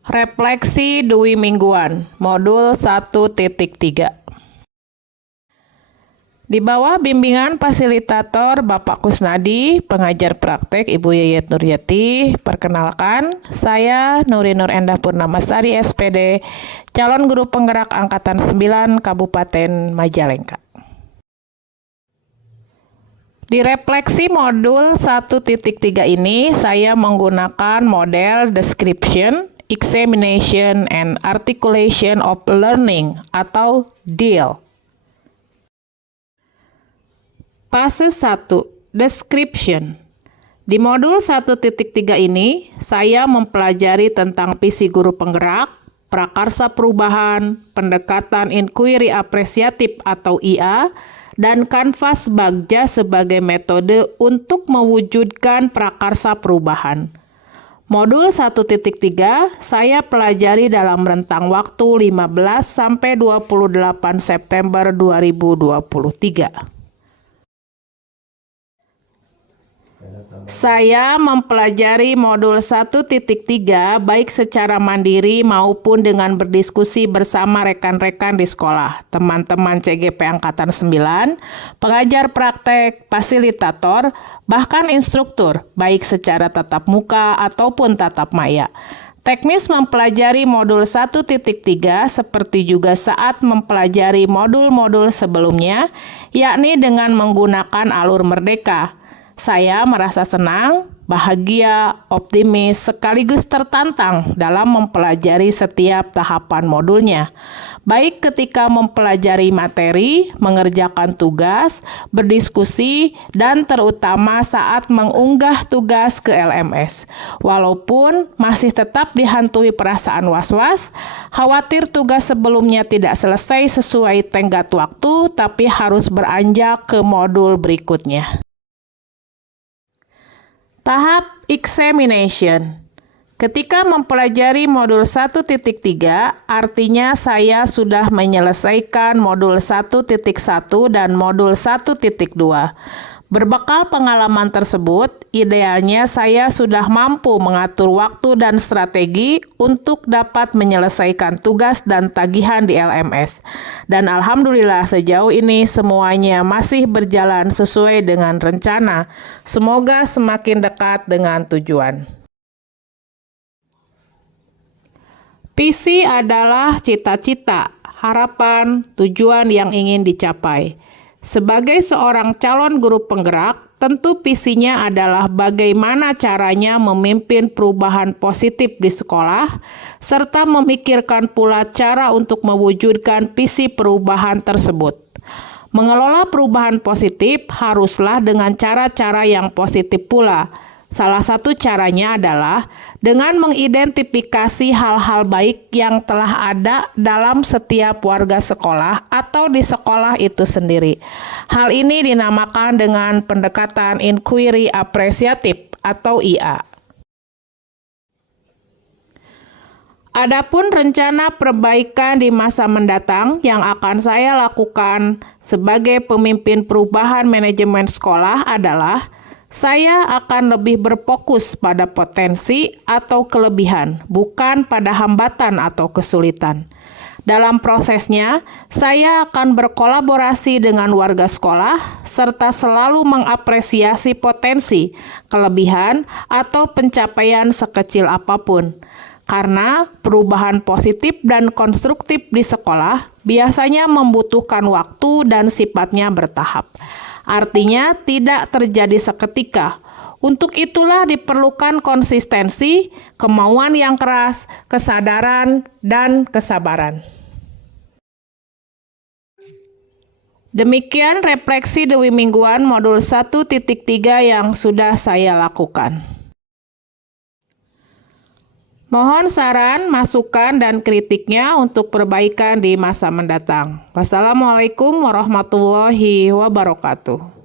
Refleksi Dwi Mingguan, Modul 1.3. Di bawah bimbingan fasilitator Bapak Kusnadi, pengajar praktek Ibu Yayat Nuryati, perkenalkan, saya Nuri Nur Endah Purnamasari SPD, calon guru penggerak Angkatan 9 Kabupaten Majalengka. Di refleksi modul 1.3 ini, saya menggunakan model Description, Examination, and Articulation of Learning atau DEAL. Fase 1. Description. Di modul 1.3 ini, saya mempelajari tentang visi guru penggerak, prakarsa perubahan, pendekatan inquiry apresiatif atau IA, dan kanvas Bagja sebagai metode untuk mewujudkan prakarsa perubahan. Modul 1.3 saya pelajari dalam rentang waktu 15 sampai 28 September 2023. Saya mempelajari modul 1.3 baik secara mandiri maupun dengan berdiskusi bersama rekan-rekan di sekolah, teman-teman CGP Angkatan 9, pengajar praktek, fasilitator, bahkan instruktur, baik secara tatap muka ataupun tatap maya. Teknis mempelajari modul 1.3 seperti juga saat mempelajari modul-modul sebelumnya, yakni dengan menggunakan alur merdeka. Saya merasa senang, bahagia, optimis, sekaligus tertantang dalam mempelajari setiap tahapan modulnya. Baik ketika mempelajari materi, mengerjakan tugas, berdiskusi, dan terutama saat mengunggah tugas ke LMS. Walaupun masih tetap dihantui perasaan was-was, khawatir tugas sebelumnya tidak selesai sesuai tenggat waktu, tapi harus beranjak ke modul berikutnya. Tahap examination. Ketika mempelajari modul 1.3, artinya saya sudah menyelesaikan modul 1.1 dan modul 1.2. Berbekal pengalaman tersebut, idealnya saya sudah mampu mengatur waktu dan strategi untuk dapat menyelesaikan tugas dan tagihan di LMS. Dan alhamdulillah sejauh ini semuanya masih berjalan sesuai dengan rencana. Semoga semakin dekat dengan tujuan. Visi adalah cita-cita, harapan, tujuan yang ingin dicapai. Sebagai seorang calon guru penggerak, tentu visinya adalah bagaimana caranya memimpin perubahan positif di sekolah, serta memikirkan pula cara untuk mewujudkan visi perubahan tersebut. Mengelola perubahan positif haruslah dengan cara-cara yang positif pula. Salah satu caranya adalah dengan mengidentifikasi hal-hal baik yang telah ada dalam setiap warga sekolah atau di sekolah itu sendiri. Hal ini dinamakan dengan pendekatan inquiry apresiatif atau IA. Adapun rencana perbaikan di masa mendatang yang akan saya lakukan sebagai pemimpin perubahan manajemen sekolah adalah saya akan lebih berfokus pada potensi atau kelebihan, bukan pada hambatan atau kesulitan. Dalam prosesnya, saya akan berkolaborasi dengan warga sekolah, serta selalu mengapresiasi potensi, kelebihan, atau pencapaian sekecil apapun. Karena perubahan positif dan konstruktif di sekolah biasanya membutuhkan waktu dan sifatnya bertahap. Artinya tidak terjadi seketika. Untuk itulah diperlukan konsistensi, kemauan yang keras, kesadaran, dan kesabaran. Demikian refleksi Dwi Mingguan modul 1.3 yang sudah saya lakukan. Mohon saran, masukan, dan kritiknya untuk perbaikan di masa mendatang. Wassalamualaikum warahmatullahi wabarakatuh.